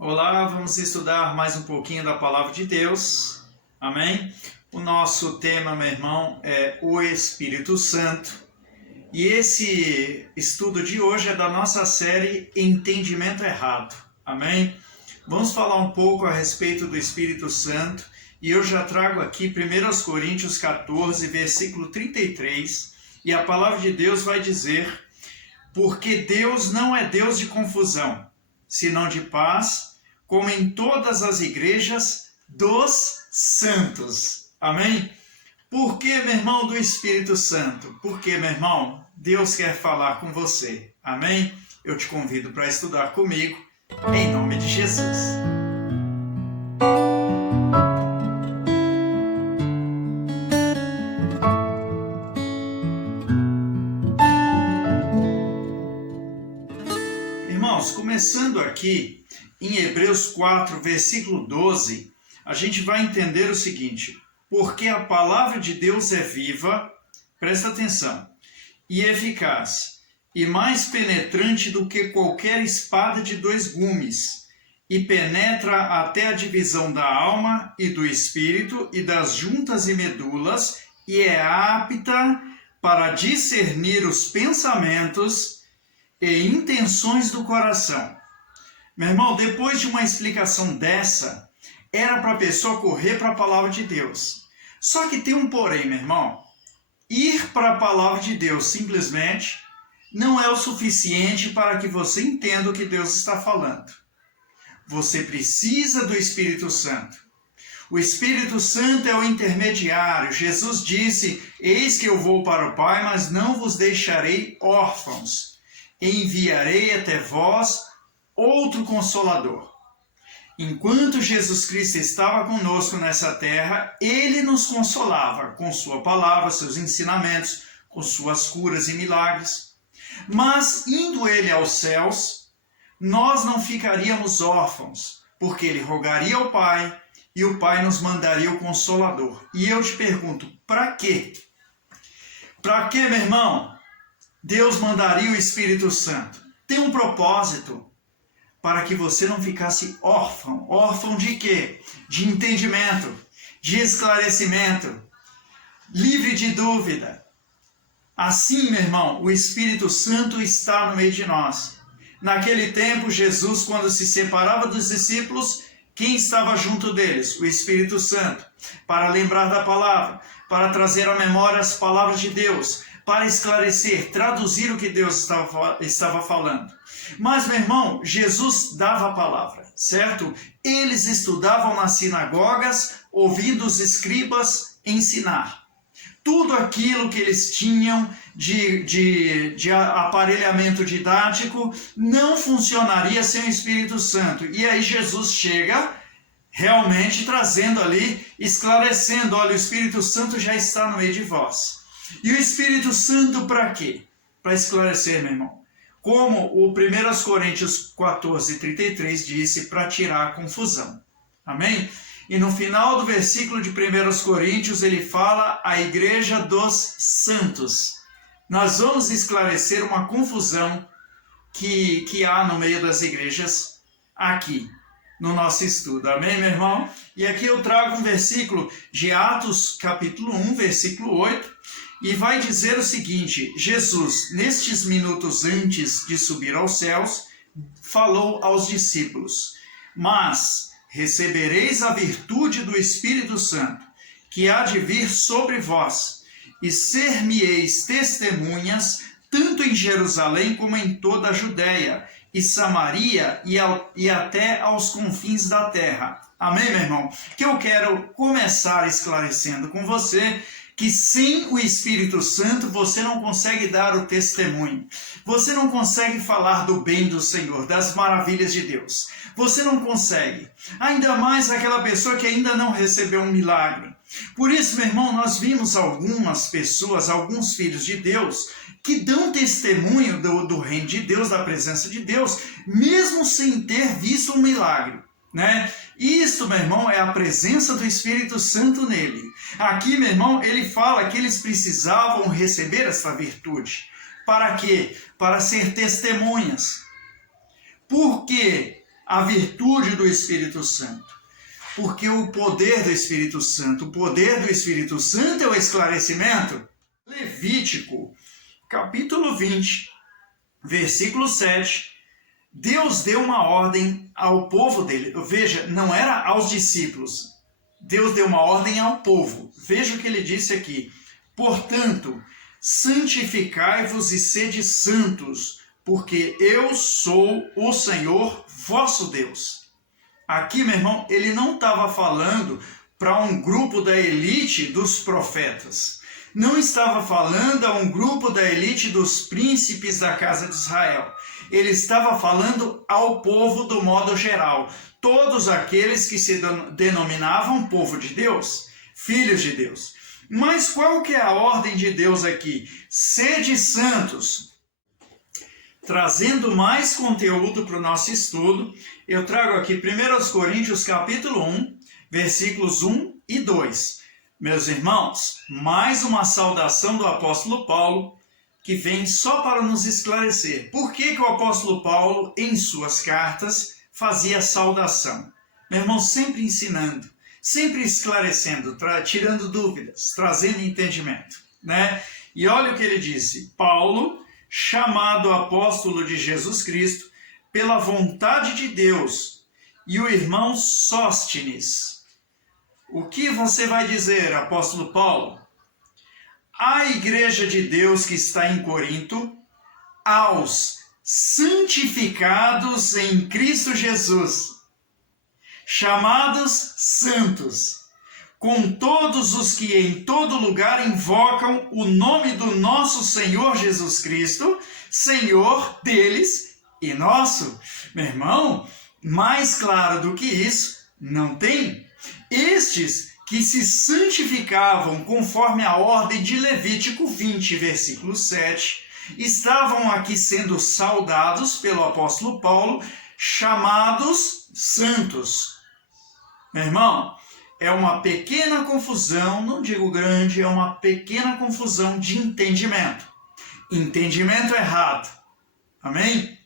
Olá, vamos estudar mais um pouquinho da Palavra de Deus, amém? O nosso tema, meu irmão, é o Espírito Santo. E esse estudo de hoje é da nossa série Entendimento Errado, amém? Vamos falar um pouco a respeito do Espírito Santo e eu já trago aqui 1 Coríntios 14, versículo 33, e a Palavra de Deus vai dizer: porque Deus não é Deus de confusão, senão de paz, como em todas as igrejas dos santos. Amém? Por que, meu irmão, do Espírito Santo? Porque, meu irmão, Deus quer falar com você. Amém? Eu te convido para estudar comigo, em nome de Jesus. Irmãos, começando aqui em Hebreus 4, versículo 12, a gente vai entender o seguinte: porque a palavra de Deus é viva, presta atenção, e eficaz, e mais penetrante do que qualquer espada de dois gumes, e penetra até a divisão da alma e do espírito e das juntas e medulas, e é apta para discernir os pensamentos e intenções do coração. Meu irmão, depois de uma explicação dessa, era para a pessoa correr para a palavra de Deus. Só que tem um porém, meu irmão. Ir para a palavra de Deus simplesmente não é o suficiente para que você entenda o que Deus está falando. Você precisa do Espírito Santo. O Espírito Santo é o intermediário. Jesus disse: eis que eu vou para o Pai, mas não vos deixarei órfãos. Enviarei até vós outro Consolador. Enquanto Jesus Cristo estava conosco nessa terra, Ele nos consolava com sua palavra, seus ensinamentos, com suas curas e milagres. Mas, indo Ele aos céus, nós não ficaríamos órfãos, porque Ele rogaria ao Pai, e o Pai nos mandaria o Consolador. E eu te pergunto, para quê? Para quê, meu irmão? Deus mandaria o Espírito Santo. Tem um propósito: para que você não ficasse órfão. Órfão de quê? De entendimento, de esclarecimento, livre de dúvida. Assim, meu irmão, o Espírito Santo está no meio de nós. Naquele tempo, Jesus, quando se separava dos discípulos, quem estava junto deles? O Espírito Santo, para lembrar da palavra, para trazer à memória as palavras de Deus, para esclarecer, traduzir o que Deus estava falando. Mas, meu irmão, Jesus dava a palavra, certo? Eles estudavam nas sinagogas, ouvindo os escribas ensinar. Tudo aquilo que eles tinham de aparelhamento didático não funcionaria sem o Espírito Santo. E aí Jesus chega realmente trazendo ali, esclarecendo: olha, o Espírito Santo já está no meio de vós. E o Espírito Santo para quê? Para esclarecer, meu irmão. Como o 1 Coríntios 14, 33 disse, para tirar a confusão. Amém? E no final do versículo de 1 Coríntios, ele fala a igreja dos santos. Nós vamos esclarecer uma confusão que há no meio das igrejas aqui, no nosso estudo. Amém, meu irmão? E aqui eu trago um versículo de Atos, capítulo 1, versículo 8, e vai dizer o seguinte: Jesus, nestes minutos antes de subir aos céus, falou aos discípulos: mas recebereis a virtude do Espírito Santo, que há de vir sobre vós, e ser-me-eis testemunhas, tanto em Jerusalém como em toda a Judéia, e Samaria, e até aos confins da terra. Amém, meu irmão? Que eu quero começar esclarecendo com você que sem o Espírito Santo você não consegue dar o testemunho. Você não consegue falar do bem do Senhor, das maravilhas de Deus. Você não consegue. Ainda mais aquela pessoa que ainda não recebeu um milagre. Por isso, meu irmão, nós vimos algumas pessoas, alguns filhos de Deus, que dão testemunho do reino de Deus, da presença de Deus, mesmo sem ter visto um milagre, né? Isso, meu irmão, é a presença do Espírito Santo nele. Aqui, meu irmão, ele fala que eles precisavam receber essa virtude. Para quê? Para ser testemunhas. Porque a virtude do Espírito Santo. Porque o poder do Espírito Santo é o esclarecimento. Levítico, capítulo 20, versículo 7. Deus deu uma ordem ao povo dele. Veja, não era aos discípulos. Deus deu uma ordem ao povo. Veja o que ele disse aqui. Portanto, santificai-vos e sede santos, porque eu sou o Senhor vosso Deus. Aqui, meu irmão, ele não estava falando para um grupo da elite dos profetas. Não estava falando a um grupo da elite dos príncipes da casa de Israel. Ele estava falando ao povo do modo geral. Todos aqueles que se denominavam povo de Deus, filhos de Deus. Mas qual que é a ordem de Deus aqui? Sede santos. Trazendo mais conteúdo para o nosso estudo, eu trago aqui 1 Coríntios capítulo 1, versículos 1 e 2. Meus irmãos, mais uma saudação do apóstolo Paulo, que vem só para nos esclarecer. Por que o apóstolo Paulo, em suas cartas, fazia saudação? Meu irmão, sempre ensinando, sempre esclarecendo, tirando dúvidas, trazendo entendimento, né? E olha o que ele disse. Paulo, chamado apóstolo de Jesus Cristo, pela vontade de Deus, e o irmão Sóstenes. O que você vai dizer, apóstolo Paulo? A igreja de Deus que está em Corinto, aos santificados em Cristo Jesus, chamados santos, com todos os que em todo lugar invocam o nome do nosso Senhor Jesus Cristo, Senhor deles e nosso. Meu irmão, mais claro do que isso, não tem. Estes que se santificavam conforme a ordem de Levítico 20, versículo 7, estavam aqui sendo saudados pelo apóstolo Paulo, chamados santos. Meu irmão, é uma pequena confusão, não digo grande, é uma pequena confusão de entendimento. Entendimento errado. Amém?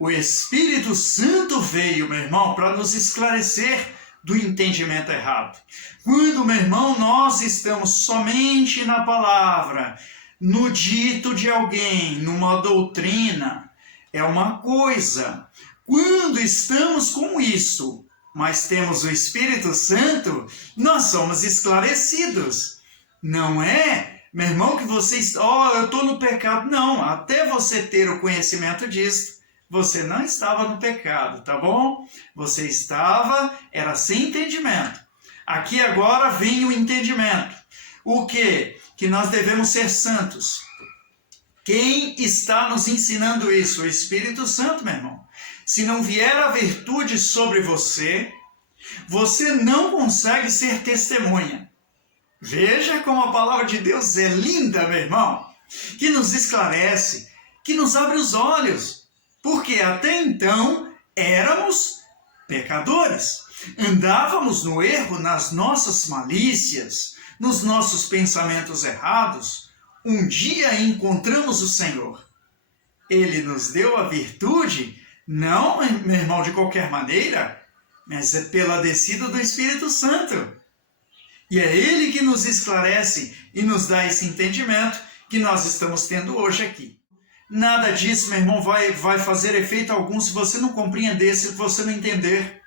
O Espírito Santo veio, meu irmão, para nos esclarecer do entendimento errado. Quando, meu irmão, nós estamos somente na palavra, no dito de alguém, numa doutrina, é uma coisa. Quando estamos com isso, mas temos o Espírito Santo, nós somos esclarecidos. Não é, meu irmão, que você... eu estou no pecado. Não, até você ter o conhecimento disso, você não estava no pecado, tá bom? Você era sem entendimento. Aqui agora vem o entendimento. O quê? Que nós devemos ser santos. Quem está nos ensinando isso? O Espírito Santo, meu irmão. Se não vier a virtude sobre você, você não consegue ser testemunha. Veja como a palavra de Deus é linda, meu irmão, que nos esclarece, que nos abre os olhos, porque até então éramos pecadores, andávamos no erro, nas nossas malícias, nos nossos pensamentos errados. Um dia encontramos o Senhor. Ele nos deu a virtude, não, meu irmão, de qualquer maneira, mas é pela descida do Espírito Santo. E é Ele que nos esclarece e nos dá esse entendimento que nós estamos tendo hoje aqui. Nada disso, meu irmão, vai fazer efeito algum se você não compreender, se você não entender.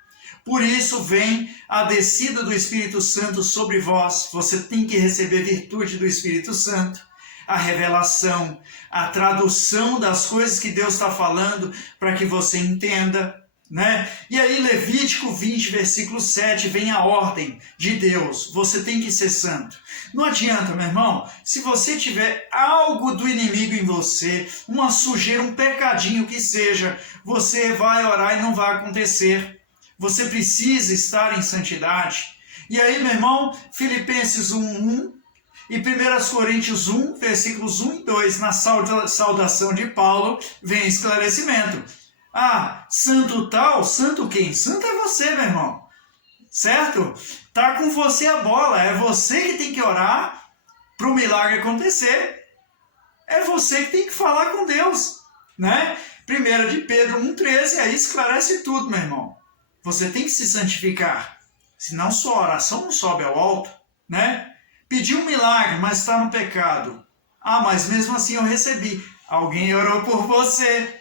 Por isso vem a descida do Espírito Santo sobre vós. Você tem que receber virtude do Espírito Santo. A revelação, a tradução das coisas que Deus está falando para que você entenda, né? E aí Levítico 20, versículo 7, vem a ordem de Deus. Você tem que ser santo. Não adianta, meu irmão, se você tiver algo do inimigo em você, uma sujeira, um pecadinho que seja, você vai orar e não vai acontecer. Você precisa estar em santidade. E aí, meu irmão, Filipenses 1:1 e 1 Coríntios 1, versículos 1 e 2, na saudação de Paulo, vem esclarecimento. Ah, santo tal, santo quem? Santo é você, meu irmão. Certo? Tá com você a bola, é você que tem que orar para o milagre acontecer. É você que tem que falar com Deus, né? 1 de Pedro 1,13, aí esclarece tudo, meu irmão. Você tem que se santificar, senão sua oração não sobe ao alto, né? Pediu um milagre, mas está no pecado. Ah, mas mesmo assim eu recebi. Alguém orou por você.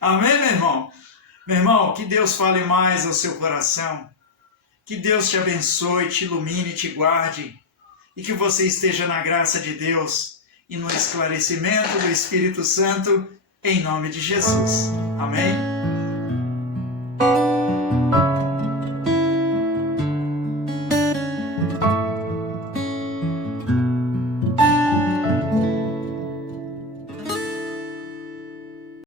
Amém, meu irmão? Meu irmão, que Deus fale mais ao seu coração. Que Deus te abençoe, te ilumine, te guarde. E que você esteja na graça de Deus e no esclarecimento do Espírito Santo, em nome de Jesus. Amém?